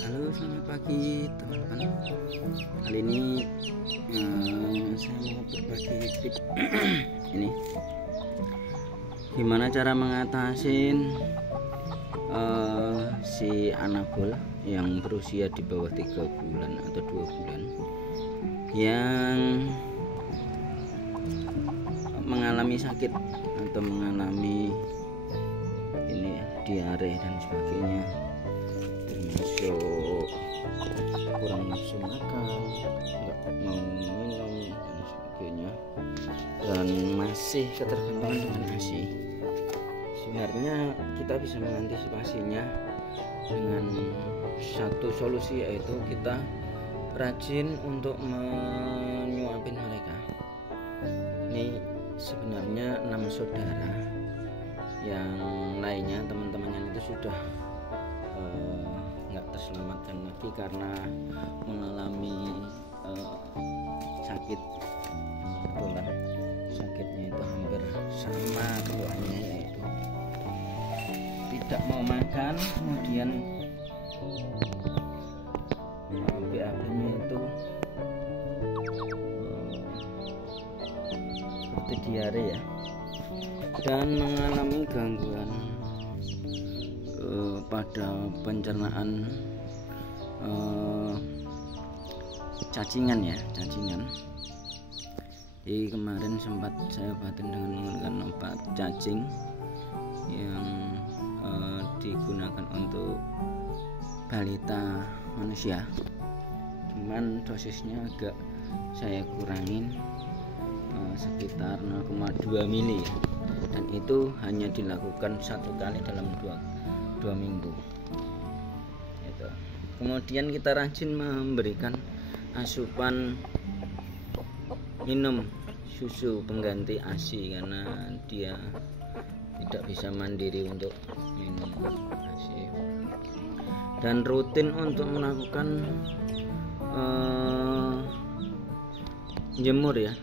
Halo, selamat pagi teman-teman. Kali ini saya mau berbagi tips ini gimana cara mengatasin si anabul yang berusia di bawah 3 bulan atau 2 bulan yang mengalami sakit atau mengalami ini diare dan sebagainya, termasuk kurang nafsu makan, nggak mau minum dan sebagainya, dan masih ketergantungan dengan ASI. Sebenarnya kita bisa mengantisipasinya dengan satu solusi, yaitu kita rajin untuk menyuapin mereka. Ini sebenarnya 6 saudara, yang lainnya teman-temannya itu sudah nggak terselamatkan lagi karena mengalami sakit. Kebetulan sakitnya itu hampir sama keduanya, yaitu tidak mau makan, kemudian BAB-nya itu seperti diare ya, dan mengalami gangguan pada pencernaan cacingan. Jadi kemarin sempat saya obatin dengan menggunakan obat cacing yang digunakan untuk balita manusia, cuman dosisnya agak saya kurangin sekitar 0,2 mili, dan itu hanya dilakukan 1 kali dalam 2 minggu gitu. Kemudian kita rajin memberikan asupan minum susu pengganti ASI karena dia tidak bisa mandiri untuk minum ASI, dan rutin untuk melakukan jemur ya.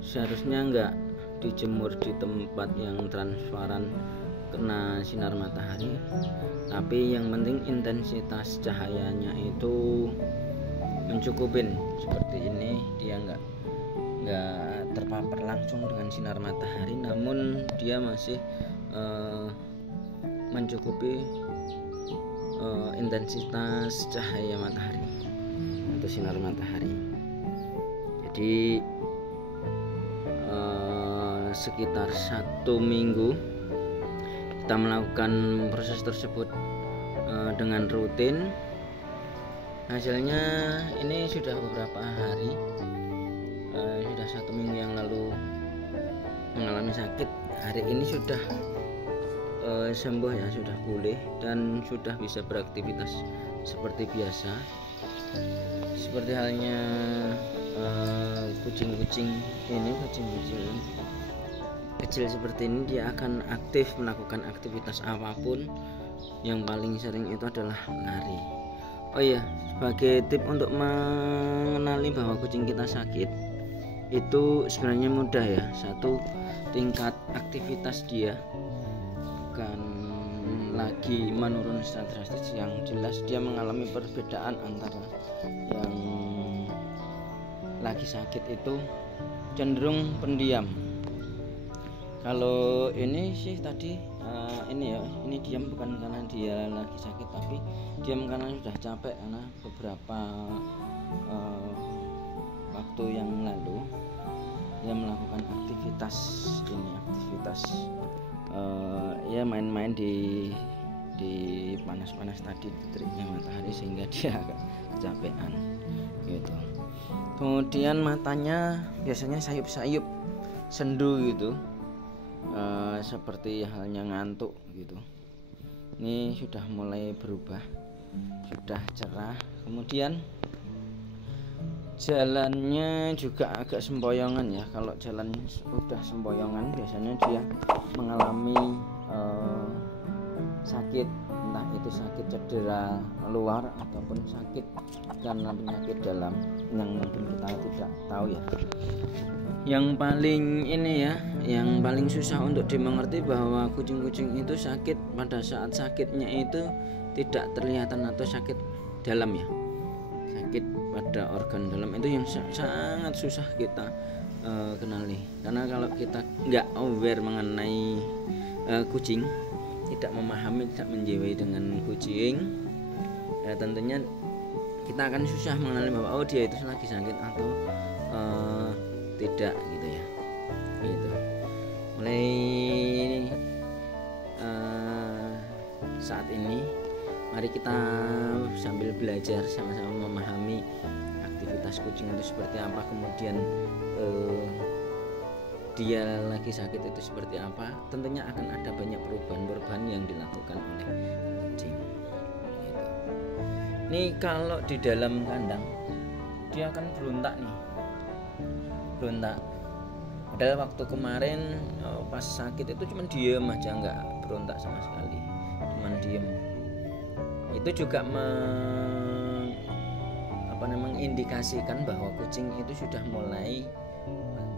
Seharusnya enggak dijemur di tempat yang transparan kena sinar matahari, tapi yang penting intensitas cahayanya itu mencukupin. Seperti ini dia enggak terpapar langsung dengan sinar matahari, namun dia masih mencukupi intensitas cahaya matahari atau sinar matahari. Jadi sekitar 1 minggu kita melakukan proses tersebut dengan rutin. Hasilnya ini sudah beberapa hari, sudah 1 minggu yang lalu mengalami sakit, hari ini sudah sembuh ya, sudah pulih dan sudah bisa beraktivitas seperti biasa. Seperti halnya kucing-kucing kecil seperti ini, dia akan aktif melakukan aktivitas apapun. Yang paling sering itu adalah lari. Oh iya, sebagai tip untuk mengenali bahwa kucing kita sakit itu sebenarnya mudah ya. Satu, tingkat aktivitas dia bukan lagi menurun secara drastis, yang jelas dia mengalami perbedaan antara yang lagi sakit itu cenderung pendiam. Kalau ini sih tadi ini diam bukan karena dia lagi sakit, tapi diam karena sudah capek, karena beberapa waktu yang lalu dia melakukan aktivitas ya main-main di panas-panas tadi, di teriknya matahari, sehingga dia agak kecapean gitu. Kemudian matanya biasanya sayup-sayup, sendu gitu, seperti halnya ngantuk gitu. Ini sudah mulai berubah, sudah cerah. Kemudian jalannya juga agak sempoyongan ya. Kalau jalan udah sempoyongan biasanya dia mengalami sakit, entah itu sakit cedera luar ataupun sakit karena penyakit dalam yang mungkin kita tidak tahu ya. Yang paling ini ya, yang paling susah untuk dimengerti bahwa kucing-kucing itu sakit pada saat sakitnya itu tidak terlihatan atau sakit dalam ya, sakit pada organ dalam itu yang sangat susah kita kenali. Karena kalau kita nggak aware mengenai kucing, tidak memahami, tidak menjiwai dengan kucing, ya tentunya kita akan susah mengenali bahwa oh dia itu lagi sakit atau tidak gitu ya. Gitu. Mulai saat ini mari kita sambil belajar sama-sama memahami aktivitas kucing itu seperti apa, kemudian dia lagi sakit itu seperti apa. Tentunya akan ada banyak perubahan-perubahan yang dilakukan oleh kucing gitu. Ini kalau di dalam kandang dia akan berontak nih, berontak. Padahal waktu kemarin pas sakit itu cuma diem aja, nggak berontak sama sekali, cuma diem. Itu juga mengindikasikan bahwa kucing itu sudah mulai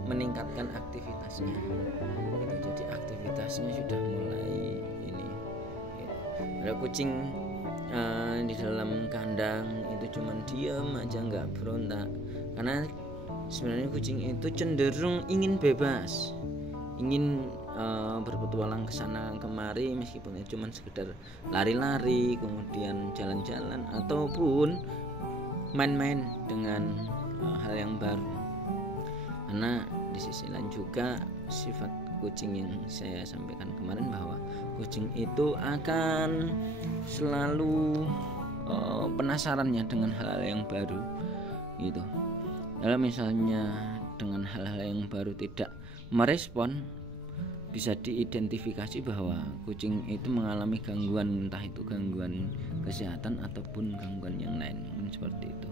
meningkatkan aktivitasnya gitu. Jadi aktivitasnya sudah mulai ini gitu. Ada kucing di dalam kandang itu cuman diem aja, nggak berontak, karena sebenarnya kucing itu cenderung ingin bebas, ingin berpetualang ke sana kemari, meskipun itu cuma sekedar lari-lari, kemudian jalan-jalan ataupun main-main dengan hal yang baru. Karena di sisi lain juga sifat kucing yang saya sampaikan kemarin bahwa kucing itu akan selalu penasarannya dengan hal-hal yang baru gitu. Kalau misalnya dengan hal-hal yang baru tidak merespon, bisa diidentifikasi bahwa kucing itu mengalami gangguan, entah itu gangguan kesehatan ataupun gangguan yang lain, seperti itu.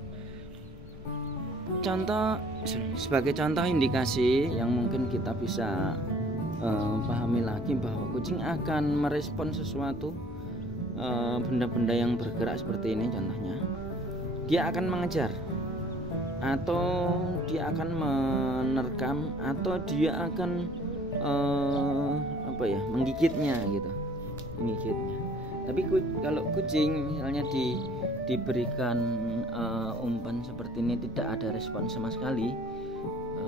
Sebagai contoh indikasi yang mungkin kita bisa pahami lagi bahwa kucing akan merespon sesuatu benda-benda yang bergerak seperti ini. Contohnya dia akan mengejar, atau dia akan menerkam, atau dia akan menggigitnya gitu, menggigitnya. Tapi kalau kucing misalnya diberikan umpan seperti ini tidak ada respon sama sekali,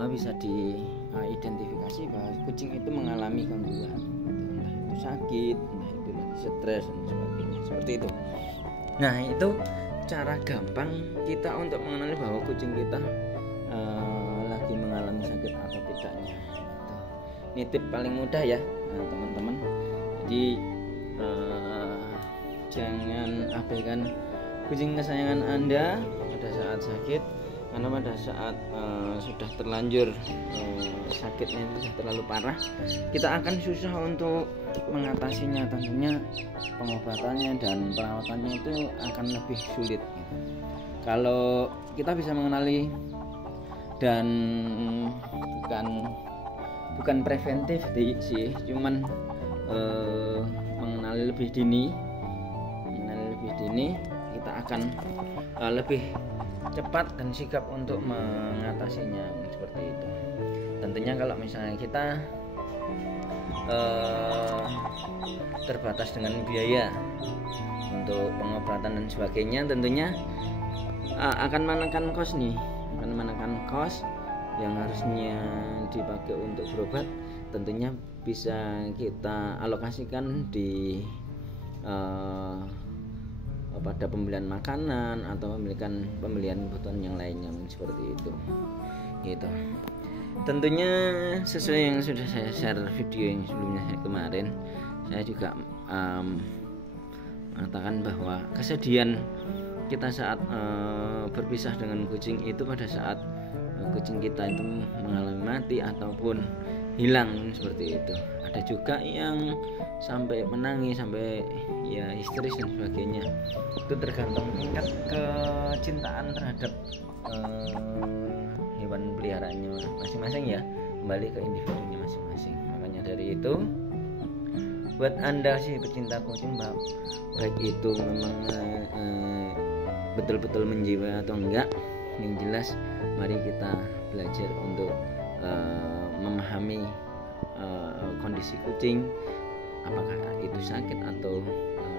bisa diidentifikasi bahwa kucing itu mengalami gangguan, entah itu sakit, entah itu stres dan sebagainya, seperti itu. Nah, itu cara gampang kita untuk mengenali bahwa kucing kita lagi mengalami sakit atau tidaknya. Ini tip paling mudah ya teman-teman. Jadi jangan abaikan kucing kesayangan Anda pada saat sakit, karena pada saat sudah terlanjur sakitnya itu sudah terlalu parah, kita akan susah untuk mengatasinya. Tentunya pengobatannya dan perawatannya itu akan lebih sulit. Kalau kita bisa mengenali dan bukan preventif sih, cuman mengenali lebih dini, kita akan lebih cepat dan sigap untuk mengatasinya, seperti itu. Tentunya kalau misalnya kita terbatas dengan biaya untuk pengobatan dan sebagainya, tentunya akan menekan kos yang harusnya dipakai untuk berobat. Tentunya bisa kita alokasikan di pada pembelian makanan atau pembelian kebutuhan yang lainnya, seperti itu gitu. Tentunya sesuai yang sudah saya share video yang sebelumnya kemarin, saya juga mengatakan bahwa kesedihan kita saat berpisah dengan kucing itu pada saat kucing kita itu mengalami mati ataupun hilang seperti itu. Ada juga yang sampai menangis, sampai ya histeris dan sebagainya. Itu tergantung tingkat kecintaan terhadap hewan peliharaannya masing-masing ya, kembali ke individunya masing-masing. Makanya dari itu buat Anda sih pecinta kucing, baik itu memang betul-betul menjiwa atau enggak, yang jelas mari kita belajar untuk memahami kondisi kucing, apakah itu sakit atau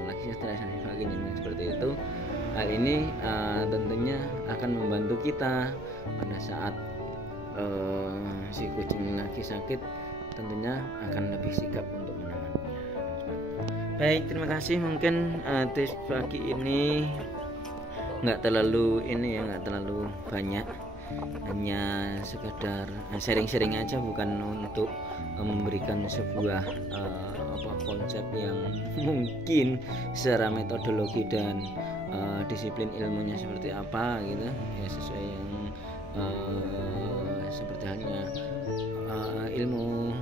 lagi stres dan sebagainya seperti itu. Hal ini tentunya akan membantu kita pada saat si kucing lagi sakit, tentunya akan lebih sigap untuk menanganinya. Baik, terima kasih. Mungkin tips pagi ini nggak terlalu banyak, hanya sekedar sharing-sharing aja, bukan untuk memberikan sebuah konsep yang mungkin secara metodologi dan disiplin ilmunya seperti apa gitu ya, sesuai yang seperti halnya ilmu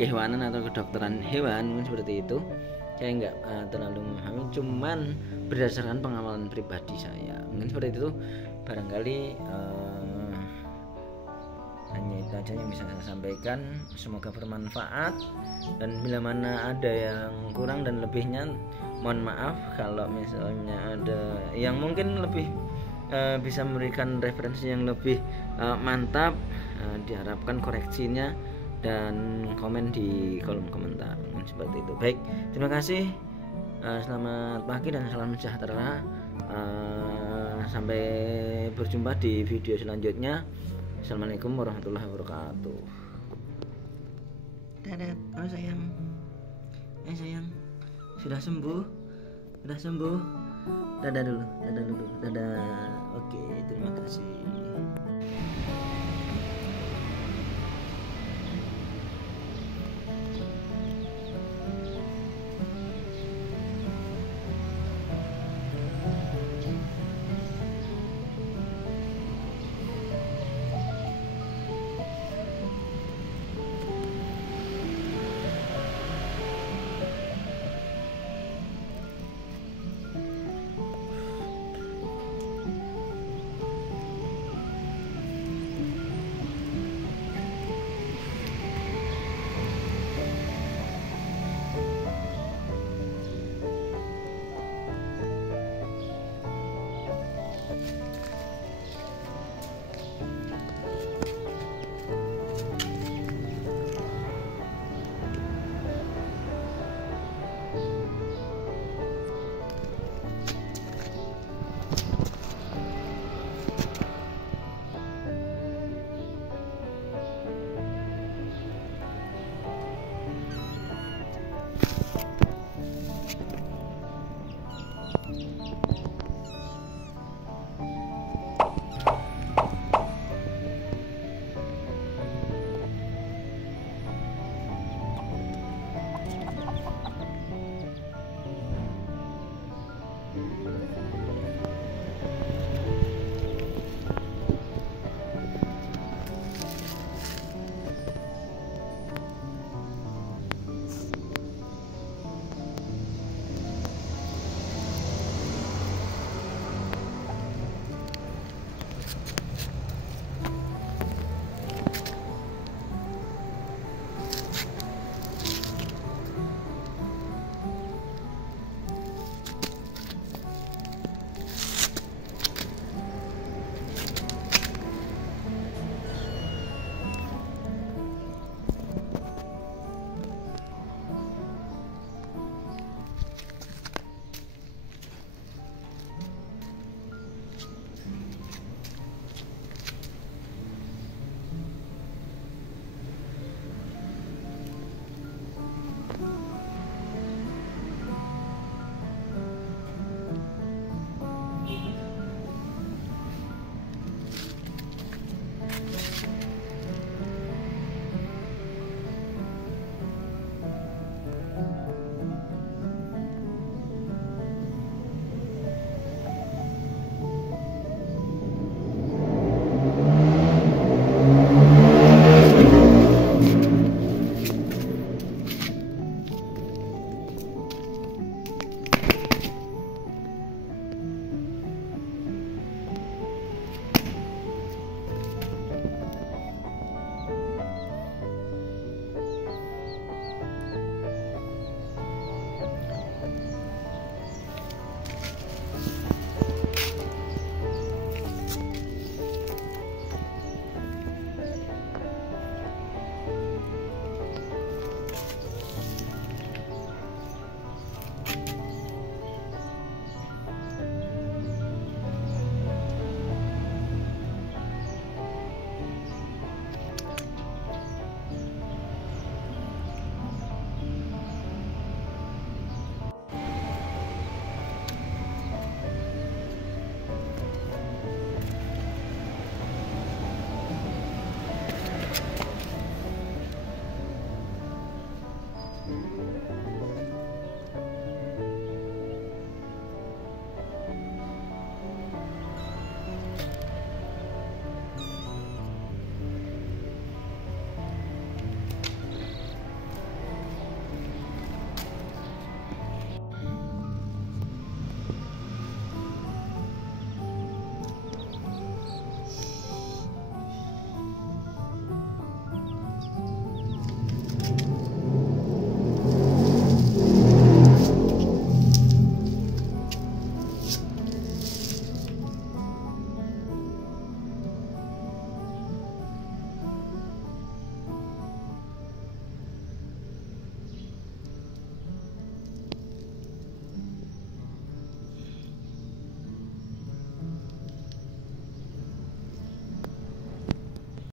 kehewanan atau kedokteran hewan seperti itu. Saya nggak terlalu memahami, cuman berdasarkan pengalaman pribadi saya mungkin seperti itu. Barangkali hanya itu aja yang bisa saya sampaikan. Semoga bermanfaat, dan bila mana ada yang kurang dan lebihnya mohon maaf. Kalau misalnya ada yang mungkin lebih bisa memberikan referensi yang lebih mantap, diharapkan koreksinya dan komen di kolom komentar seperti itu. Baik, terima kasih. Selamat pagi dan salam sejahtera. Sampai berjumpa di video selanjutnya. Assalamualaikum warahmatullahi wabarakatuh. Dadah, oh sayang. Sayang, sudah sembuh? Sudah sembuh? Dadah dulu. Dadah. Oke, terima kasih.